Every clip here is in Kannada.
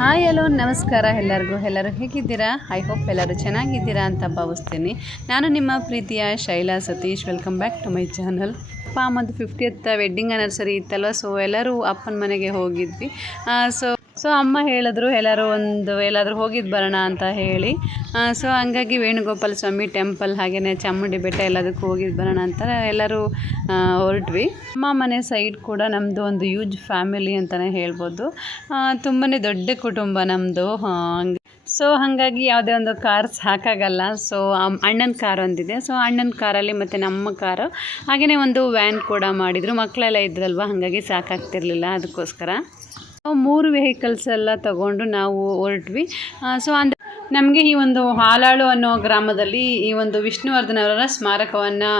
ಹಾಯ್, ಹಲೋ, ನಮಸ್ಕಾರ ಎಲ್ಲರಿಗೂ. ಎಲ್ಲರೂ ಹೇಗಿದ್ದೀರಾ? ಐ ಹೋಪ್ ಎಲ್ಲರೂ ಚೆನ್ನಾಗಿದ್ದೀರಾ ಅಂತ ಭಾವಿಸ್ತೀನಿ. ನಾನು ನಿಮ್ಮ ಪ್ರೀತಿಯ Shaila Satish. Welcome back to my channel ಅಪ್ಪ ಅಮ್ಮದು ಫಿಫ್ಟಿಯತ್ ವೆಡ್ಡಿಂಗ್ ಆನಿವರ್ಸರಿ ಇತ್ತಲ್ವ? ಸೊ ಎಲ್ಲರೂ ಅಪ್ಪನ ಮನೆಗೆ ಹೋಗಿದ್ವಿ. ಸೊ ಸೊ ಅಮ್ಮ ಹೇಳಿದ್ರು, ಎಲ್ಲರೂ ಒಂದು ಎಲ್ಲಾದರೂ ಹೋಗಿದ್ದು ಬರೋಣ ಅಂತ ಹೇಳಿ. ಸೊ ಹಂಗಾಗಿ ವೇಣುಗೋಪಾಲ ಸ್ವಾಮಿ ಟೆಂಪಲ್ ಹಾಗೆಯೇ ಚಾಮುಂಡಿ ಬೆಟ್ಟ ಎಲ್ಲದಕ್ಕೂ ಹೋಗಿದ್ದು ಬರೋಣ ಅಂತ ಎಲ್ಲರೂ ಹೊರಟ್ವಿ. ಅಮ್ಮ ಮನೆ ಸೈಡ್ ಕೂಡ ನಮ್ಮದು ಒಂದು ಯೂಜ್ ಫ್ಯಾಮಿಲಿ ಅಂತಲೇ ಹೇಳ್ಬೋದು. ತುಂಬಾ ದೊಡ್ಡ ಕುಟುಂಬ ನಮ್ಮದು ಹಂಗೆ. ಸೊ ಹಾಗಾಗಿ ಯಾವುದೇ ಒಂದು ಕಾರ್ ಸಾಕಾಗಲ್ಲ. ಸೊ ಅಣ್ಣನ ಕಾರ್ ಒಂದಿದೆ. ಸೊ ಅಣ್ಣನ ಕಾರಲ್ಲಿ ಮತ್ತು ನಮ್ಮ ಕಾರು. ಹಾಗೆಯೇ ಒಂದು ವ್ಯಾನ್ ಕೂಡ ಮಾಡಿದರು. ಮಕ್ಕಳೆಲ್ಲ ಇದ್ರಲ್ವ, ಹಾಗಾಗಿ ಸಾಕಾಗ್ತಿರಲಿಲ್ಲ ಅದಕ್ಕೋಸ್ಕರ. ಮೂರು ವೆಹಿಕಲ್ಸ್ ಎಲ್ಲ ತಗೊಂಡು ನಾವು ಹೊರಟ್ವಿ. ಸೊ ಅಂದ, ನಮಗೆ ಈ ಒಂದು ಹಾಲಾಳು ಅನ್ನೋ ಗ್ರಾಮದಲ್ಲಿ ಈ ಒಂದು ವಿಷ್ಣುವರ್ಧನ್ ಅವರ ಸ್ಮಾರಕವನ್ನು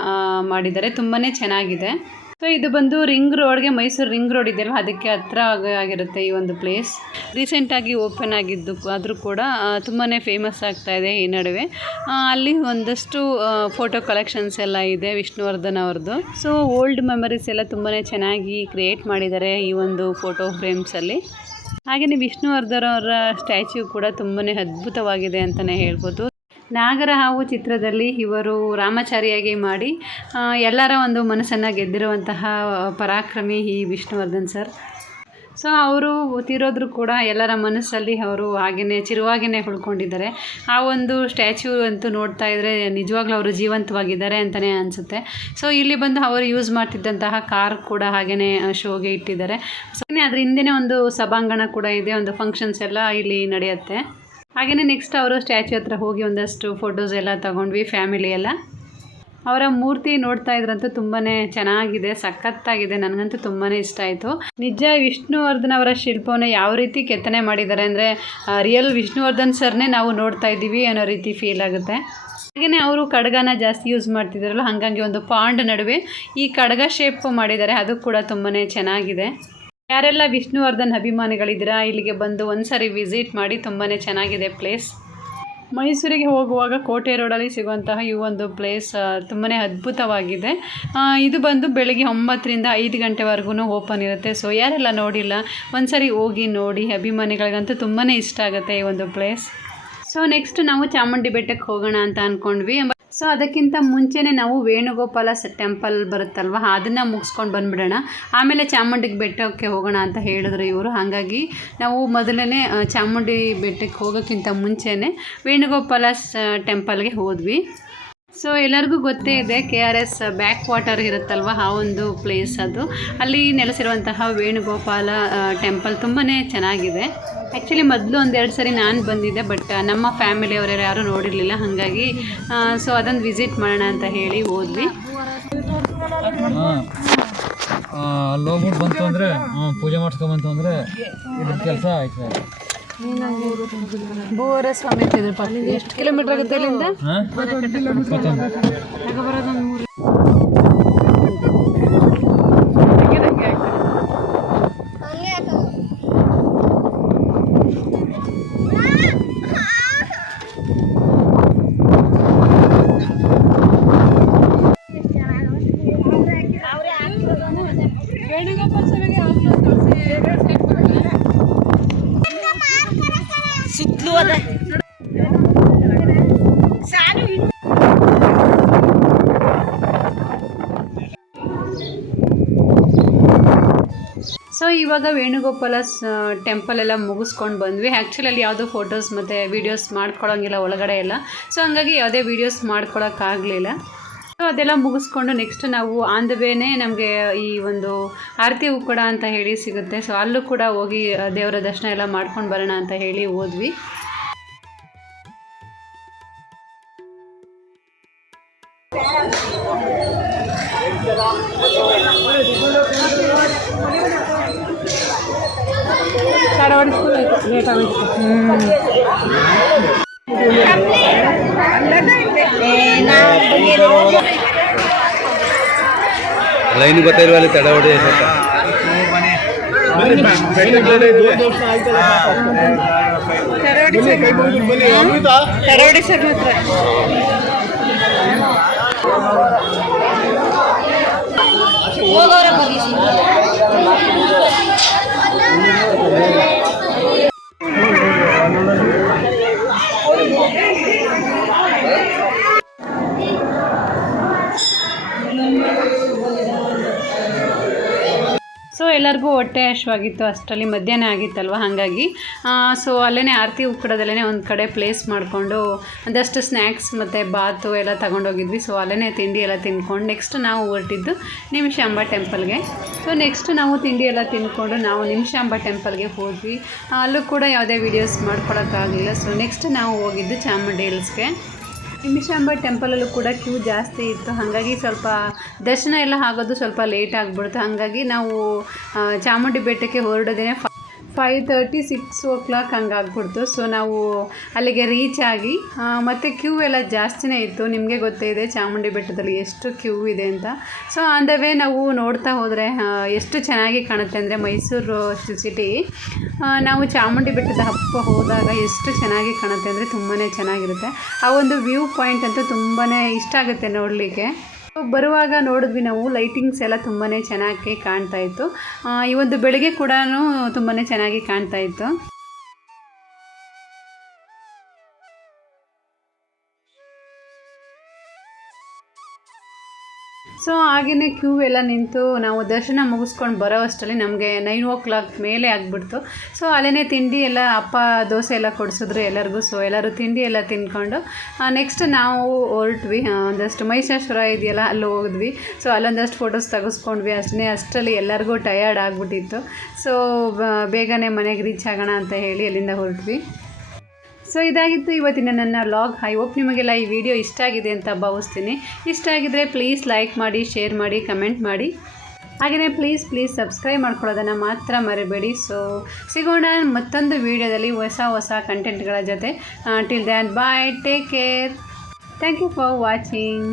ಮಾಡಿದ್ದಾರೆ. ತುಂಬಾ ಚೆನ್ನಾಗಿದೆ. ಸೊ ಇದು ಬಂದು ರಿಂಗ್ ರೋಡ್ಗೆ ಮೈಸೂರು ರಿಂಗ್ ರೋಡ್ ಇದೆಯಲ್ಲ, ಅದಕ್ಕೆ ಹತ್ರ ಆಗಿರುತ್ತೆ ಈ ಒಂದು ಪ್ಲೇಸ್ ರೀಸೆಂಟಾಗಿ ಓಪನ್ ಆಗಿದ್ದು ಆದರೂ ಕೂಡ ತುಂಬಾ ಫೇಮಸ್ ಆಗ್ತಾ ಇದೆ ಈ ನಡುವೆ. ಅಲ್ಲಿ ಒಂದಷ್ಟು ಫೋಟೋ ಕಲೆಕ್ಷನ್ಸ್ ಎಲ್ಲ ಇದೆ ವಿಷ್ಣುವರ್ಧನ್ ಅವ್ರದ್ದು. ಸೊ ಓಲ್ಡ್ ಮೆಮರೀಸ್ ಎಲ್ಲ ತುಂಬಾ ಚೆನ್ನಾಗಿ ಕ್ರಿಯೇಟ್ ಮಾಡಿದ್ದಾರೆ ಈ ಒಂದು ಫೋಟೋ ಫ್ರೇಮ್ಸಲ್ಲಿ ಹಾಗೆಯೇ ವಿಷ್ಣುವರ್ಧನ್ ಅವರ ಸ್ಟ್ಯಾಚ್ಯೂ ಕೂಡ ತುಂಬಾ ಅದ್ಭುತವಾಗಿದೆ ಅಂತಲೇ ಹೇಳ್ಬೋದು. ನಾಗರ ಹಾವು ಚಿತ್ರದಲ್ಲಿ ಇವರು ರಾಮಚಾರಿಯಾಗಿ ಮಾಡಿ ಎಲ್ಲರ ಒಂದು ಮನಸ್ಸನ್ನು ಗೆದ್ದಿರುವಂತಹ ಪರಾಕ್ರಮಿ ಈ ವಿಷ್ಣುವರ್ಧನ್ ಸರ್. ಸೊ, ಅವರು ತೀರೋದ್ರೂ ಕೂಡ ಎಲ್ಲರ ಮನಸ್ಸಲ್ಲಿ ಅವರು ಹಾಗೆಯೇ ಚಿರುವಾಗಿಯೇ ಉಳ್ಕೊಂಡಿದ್ದಾರೆ. ಆ ಒಂದು ಸ್ಟ್ಯಾಚ್ಯೂ ಅಂತೂ ನೋಡ್ತಾ ಇದ್ದರೆ ನಿಜವಾಗ್ಲೂ ಅವರು ಜೀವಂತವಾಗಿದ್ದಾರೆ ಅಂತಲೇ ಅನಿಸುತ್ತೆ. ಸೊ, ಇಲ್ಲಿ ಬಂದು ಅವರು ಯೂಸ್ ಮಾಡ್ತಿದ್ದಂತಹ ಕಾರ್ ಕೂಡ ಹಾಗೆಯೇ ಶೋಗೆ ಇಟ್ಟಿದ್ದಾರೆ. ಸೊ ಅದ್ರ ಹಿಂದೆನೇ ಒಂದು ಸಭಾಂಗಣ ಕೂಡ ಇದೆ, ಒಂದು ಫಂಕ್ಷನ್ಸ್ ಎಲ್ಲ ಇಲ್ಲಿ ನಡೆಯುತ್ತೆ. ಹಾಗೆಯೇ ನೆಕ್ಸ್ಟ್ ಅವರು ಸ್ಟ್ಯಾಚ್ಯೂ ಹತ್ರ ಹೋಗಿ ಒಂದಷ್ಟು ಫೋಟೋಸ್ ಎಲ್ಲ ತಗೊಂಡ್ವಿ ಫ್ಯಾಮಿಲಿ ಎಲ್ಲ. ಅವರ ಮೂರ್ತಿ ನೋಡ್ತಾ ಇದ್ರಂತೂ ತುಂಬಾ ಚೆನ್ನಾಗಿದೆ, ಸಖತ್ತಾಗಿದೆ, ನನಗಂತೂ ತುಂಬಾ ಇಷ್ಟ ಆಯಿತು. ನಿಜ ವಿಷ್ಣುವರ್ಧನ್ ಅವರ ಶಿಲ್ಪವನ್ನು ಯಾವ ರೀತಿ ಕೆತ್ತನೆ ಮಾಡಿದ್ದಾರೆ ಅಂದರೆ ರಿಯಲ್ ವಿಷ್ಣುವರ್ಧನ್ ಸರ್ನೇ ನಾವು ನೋಡ್ತಾ ಇದ್ದೀವಿ ಅನ್ನೋ ರೀತಿ ಫೀಲ್ ಆಗುತ್ತೆ. ಹಾಗೆಯೇ ಅವರು ಖಡ್ಗನ ಜಾಸ್ತಿ ಯೂಸ್ ಮಾಡ್ತಿದ್ದಾರಲ್ಲ, ಹಾಗಾಗಿ ಒಂದು ಪಾಂಡ್ ನಡುವೆ ಈ ಖಡ್ಗ ಶೇಪ್ ಮಾಡಿದ್ದಾರೆ, ಅದು ಕೂಡ ತುಂಬಾ ಚೆನ್ನಾಗಿದೆ. ಯಾರೆಲ್ಲ ವಿಷ್ಣುವರ್ಧನ್ ಅಭಿಮಾನಿಗಳಿದ್ದೀರಾ, ಇಲ್ಲಿಗೆ ಬಂದು ಒಂದ್ಸರಿ ವಿಸಿಟ್ ಮಾಡಿ ತುಂಬಾ ಚೆನ್ನಾಗಿದೆ ಪ್ಲೇಸ್. ಮೈಸೂರಿಗೆ ಹೋಗುವಾಗ ಕೋಟೆ ರೋಡಲ್ಲಿ ಸಿಗುವಂತಹ ಈ ಒಂದು ಪ್ಲೇಸ್ ತುಂಬಾ ಅದ್ಭುತವಾಗಿದೆ. ಇದು ಬಂದು ಬೆಳಗ್ಗೆ ಒಂಬತ್ತರಿಂದ ಐದು ಗಂಟೆವರೆಗೂ ಓಪನ್ ಇರುತ್ತೆ. ಸೊ ಯಾರೆಲ್ಲ ನೋಡಿಲ್ಲ, ಒಂದ್ಸರಿ ಹೋಗಿ ನೋಡಿ, ಅಭಿಮಾನಿಗಳಿಗಂತೂ ತುಂಬಾ ಇಷ್ಟ ಆಗುತ್ತೆ ಈ ಒಂದು ಪ್ಲೇಸ್. ಸೊ ನೆಕ್ಸ್ಟ್ ನಾವು ಚಾಮುಂಡಿ ಬೆಟ್ಟಕ್ಕೆ ಹೋಗೋಣ ಅಂತ ಅಂದ್ಕೊಂಡ್ವಿ ಸೊ ಅದಕ್ಕಿಂತ ಮುಂಚೆನೇ ನಾವು ವೇಣುಗೋಪಾಲ ಟೆಂಪಲ್ ಬರುತ್ತಲ್ವ, ಅದನ್ನು ಮುಗಿಸ್ಕೊಂಡು ಬಂದುಬಿಡೋಣ. ಆಮೇಲೆ ಚಾಮುಂಡಿ ಬೆಟ್ಟಕ್ಕೆ ಹೋಗೋಣ ಅಂತ ಹೇಳಿದ್ರು ಇವರು. ಹಾಗಾಗಿ ನಾವು ಮೊದಲನೇ ಚಾಮುಂಡಿ ಬೆಟ್ಟಕ್ಕೆ ಹೋಗೋಕ್ಕಿಂತ ಮುಂಚೆನೇ ವೇಣುಗೋಪಾಲ ಟೆಂಪಲ್ಗೆ ಹೋದ್ವಿ. ಸೊ ಎಲ್ಲರಿಗೂ ಗೊತ್ತೇ ಇದೆ, K R S back water ಇರುತ್ತಲ್ವ, ಆ ಒಂದು ಪ್ಲೇಸ್ ಅದು. ಅಲ್ಲಿ ನೆಲೆಸಿರುವಂತಹ ವೇಣುಗೋಪಾಲ ಟೆಂಪಲ್ ತುಂಬಾ ಚೆನ್ನಾಗಿದೆ. ಆ್ಯಕ್ಚುಲಿ ಮೊದಲು ಒಂದೆರಡು ಸರಿ ನಾನು ಬಂದಿದ್ದೆ ಬಟ್ ನಮ್ಮ ಫ್ಯಾಮಿಲಿಯವರು ಯಾರೂ ನೋಡಿರಲಿಲ್ಲ. ಹಾಗಾಗಿ ಸೊ ಅದೊಂದು ವಿಸಿಟ್ ಮಾಡೋಣ ಅಂತ ಹೇಳಿ ಹೋದ್ವಿ. ಹೋಗ್ಬಿಟ್ಟು ಬಂತು ಅಂದರೆ ಪೂಜೆ ಮಾಡಿಸ್ಕೊಂಬಂತು ಅಂದರೆ ಇದ್ರ ಕೆಲಸ ಆಯ್ತು. ಬೋರ ಸ್ವಾಮಿ ಎಷ್ಟು ಕಿಲೋಮೀಟರ್ ಆಗುತ್ತೆ ಅಲ್ಲಿಂದ ಹಾಂ ಮತ್ತೊಂದು ಸುತ್ತಲೂ ಅದ. ಸೊ ಇವಾಗ ವೇಣುಗೋಪಾಲ ಟೆಂಪಲ್ ಎಲ್ಲ ಮುಗಿಸ್ಕೊಂಡು ಬಂದ್ವಿ. ಆ್ಯಕ್ಚುಲಿ ಅಲ್ಲಿ ಯಾವುದೋ ಫೋಟೋಸ್ ಮತ್ತು ವೀಡಿಯೋಸ್ ಮಾಡ್ಕೊಳ್ಳೋಂಗಿಲ್ಲ ಒಳಗಡೆ ಎಲ್ಲ. ಸೊ ಹಂಗಾಗಿ ಯಾವುದೇ ವೀಡಿಯೋಸ್ ಮಾಡ್ಕೊಳಕ್ಕಾಗಲಿಲ್ಲ ಅದೆಲ್ಲ ಮುಗಿಸ್ಕೊಂಡು ನೆಕ್ಸ್ಟ್ ನಾವು ಆನ್ ದ ವೇನೇ ನಮಗೆ ಈ ಒಂದು ಆರತಿ ಕೂಡ ಅಂತ ಹೇಳಿ ಸಿಗುತ್ತೆ. ಸೊ ಅಲ್ಲೂ ಕೂಡ ಹೋಗಿ ದೇವರ ದರ್ಶನ ಎಲ್ಲ ಮಾಡ್ಕೊಂಡು ಬರೋಣ ಅಂತ ಹೇಳಿ ಹೋದ್ವಿ. ಲೈನ್ ಗೊತ್ತಿರುವ ಅಲ್ಲಿ ತಡ ಹೊಡೆ ತರವಡಿ ಸರ್ ಮಾತ್ರ ಹೋಗೋರ ಬರ್ಲಿ ಎಲ್ಲರಿಗೂ ಹೊಟ್ಟೆ ಹಶ್ವಾಗಿತ್ತು ಅಷ್ಟರಲ್ಲಿ ಮಧ್ಯಾಹ್ನ ಆಗಿತ್ತಲ್ವ? ಹಾಗಾಗಿ ಸೊ ಅಲ್ಲೇ ಆರತಿ ಉಕ್ಕಡದಲ್ಲೇ ಒಂದು ಕಡೆ ಪ್ಲೇಸ್ ಮಾಡಿಕೊಂಡು ಒಂದಷ್ಟು ಸ್ನ್ಯಾಕ್ಸ್ ಮತ್ತು ಬಾತು ಎಲ್ಲ ತಗೊಂಡೋಗಿದ್ವಿ. ಸೊ ಅಲ್ಲೇ ತಿಂಡಿ ಎಲ್ಲ ತಿಂದ್ಕೊಂಡು ನೆಕ್ಸ್ಟ್ ನಾವು ಹೊರಟಿದ್ದು ನಿಮಿಷಾಂಬ ಟೆಂಪಲ್ಗೆ ಸೊ ನೆಕ್ಸ್ಟ್ ನಾವು ತಿಂಡಿ ಎಲ್ಲ ತಿಂದ್ಕೊಂಡು ನಾವು ನಿಮಿಷಾಂಬ ಟೆಂಪಲ್ಗೆ ಹೋದ್ವಿ. ಅಲ್ಲೂ ಕೂಡ ಯಾವುದೇ ವೀಡಿಯೋಸ್ ಮಾಡ್ಕೊಳಕ್ಕಾಗಲಿಲ್ಲ. ಸೊ ನೆಕ್ಸ್ಟ್ ನಾವು ಹೋಗಿದ್ದು ಚಾಮುಂಡಿ ಹಿಲ್ಸ್ಗೆ ನಿಮಿಷಾಂಬ ಟೆಂಪಲಲ್ಲೂ ಕೂಡ ಕ್ಯೂ ಜಾಸ್ತಿ ಇತ್ತು. ಹಾಗಾಗಿ ಸ್ವಲ್ಪ ದರ್ಶನ ಎಲ್ಲ ಆಗೋದು ಸ್ವಲ್ಪ ಲೇಟ್ ಆಗಿಬಿಡ್ತು. ಹಾಗಾಗಿ ನಾವು ಚಾಮುಂಡಿ ಬೆಟ್ಟಕ್ಕೆ ಹೊರಡೋದೇ five thirty six o'clock ಹಂಗಾಗ್ಬಿಡ್ತು. ಸೊ ನಾವು ಅಲ್ಲಿಗೆ ರೀಚ್ ಆಗಿ ಮತ್ತು ಕ್ಯೂ ಎಲ್ಲ ಜಾಸ್ತಿನೇ ಇತ್ತು. ನಿಮಗೆ ಗೊತ್ತೇ ಇದೆ, ಚಾಮುಂಡಿ ಬೆಟ್ಟದಲ್ಲಿ ಎಷ್ಟು ಕ್ಯೂ ಇದೆ ಅಂತ. ಸೊ ಆನ್ ದ ವೇ ನಾವು ನೋಡ್ತಾ ಹೋದರೆ ಎಷ್ಟು ಚೆನ್ನಾಗಿ ಕಾಣುತ್ತೆ ಅಂದರೆ ಮೈಸೂರು ಸಿಟಿ ನಾವು ಚಾಮುಂಡಿ ಬೆಟ್ಟದ ಹಬ್ಬ ಹೋದಾಗ ಎಷ್ಟು ಚೆನ್ನಾಗಿ ಕಾಣುತ್ತೆ ಅಂದರೆ ತುಂಬಾ ಚೆನ್ನಾಗಿರುತ್ತೆ. ಆ ಒಂದು ವ್ಯೂ ಪಾಯಿಂಟ್ ಅಂತೂ ತುಂಬಾ ಇಷ್ಟ ಆಗುತ್ತೆ ನೋಡಲಿಕ್ಕೆ. ಬರುವಾಗ ನೋಡಿದ್ವಿ ನಾವು ಲೈಟಿಂಗ್ಸ್ ಎಲ್ಲ ತುಂಬಾ ಚೆನ್ನಾಗಿ ಕಾಣ್ತಾ ಇತ್ತು. ಈ ಒಂದು ಬೆಳಗ್ಗೆ ಕೂಡ ತುಂಬಾ ಚೆನ್ನಾಗಿ ಕಾಣ್ತಾ ಇತ್ತು. ಸೊ ಹಾಗೆಯೇ ಕ್ಯೂ ಎಲ್ಲ ನಿಂತು ನಾವು ದರ್ಶನ ಮುಗಿಸ್ಕೊಂಡು ಬರೋ ಅಷ್ಟರಲ್ಲಿ ನಮಗೆ ನೈನ್ ಓ ಕ್ಲಾಕ್ ಮೇಲೆ ಆಗಿಬಿಡ್ತು. ಸೊ ಅಲ್ಲೇ ತಿಂಡಿ ಎಲ್ಲ ಅಪ್ಪ ದೋಸೆ ಎಲ್ಲ ಕೊಡಿಸಿದ್ರು ಎಲ್ಲರಿಗೂ. ಸೊ ಎಲ್ಲರೂ ತಿಂಡಿ ಎಲ್ಲ ತಿಂದ್ಕೊಂಡು ನೆಕ್ಸ್ಟ್ ನಾವು ಹೊರಟ್ವಿ. ಒಂದಷ್ಟು ಮಹಿಷಾಶ್ವರ ಇದೆಯಲ್ಲ, ಅಲ್ಲಿ ಹೋಗಿದ್ವಿ ಸೊ ಅಲ್ಲೊಂದಷ್ಟು ಫೋಟೋಸ್ ತೆಗೆಸ್ಕೊಂಡ್ವಿ. ಅಷ್ಟೇ ಅಷ್ಟರಲ್ಲಿ ಎಲ್ಲರಿಗೂ ಟಯರ್ಡ್ ಆಗಿಬಿಟ್ಟಿತ್ತು. ಸೊ ಬೇಗನೆ ಮನೆಗೆ ರೀಚ್ ಆಗೋಣ ಅಂತ ಹೇಳಿ ಅಲ್ಲಿಂದ ಹೊರಟ್ವಿ. ಸೊ, ಇದಾಗಿತ್ತು ಇವತ್ತಿನ ನನ್ನ ವ್ಲಾಗ್ ಐ ಹೋಪ್ ನಿಮಗೆಲ್ಲ ಈ ವಿಡಿಯೋ ಇಷ್ಟ ಆಗಿದೆ ಅಂತ ಭಾವಿಸ್ತೀನಿ. ಇಷ್ಟ ಆಗಿದ್ರೆ ಪ್ಲೀಸ್ ಲೈಕ್ ಮಾಡಿ ಶೇರ್ ಮಾಡಿ ಕಮೆಂಟ್ ಮಾಡಿ. ಹಾಗೆಯೇ ಪ್ಲೀಸ್ ಪ್ಲೀಸ್ ಸಬ್ಸ್ಕ್ರೈಬ್ ಮಾಡ್ಕೊಳ್ಳೋದನ್ನು ಮಾತ್ರ ಮರಿಬೇಡಿ. ಸೊ ಸಿಗೋಣ ಮತ್ತೊಂದು ವಿಡಿಯೋದಲ್ಲಿ ಹೊಸ ಹೊಸ ಕಂಟೆಂಟ್ಗಳ ಜೊತೆ. Till then bye take care thank you for watching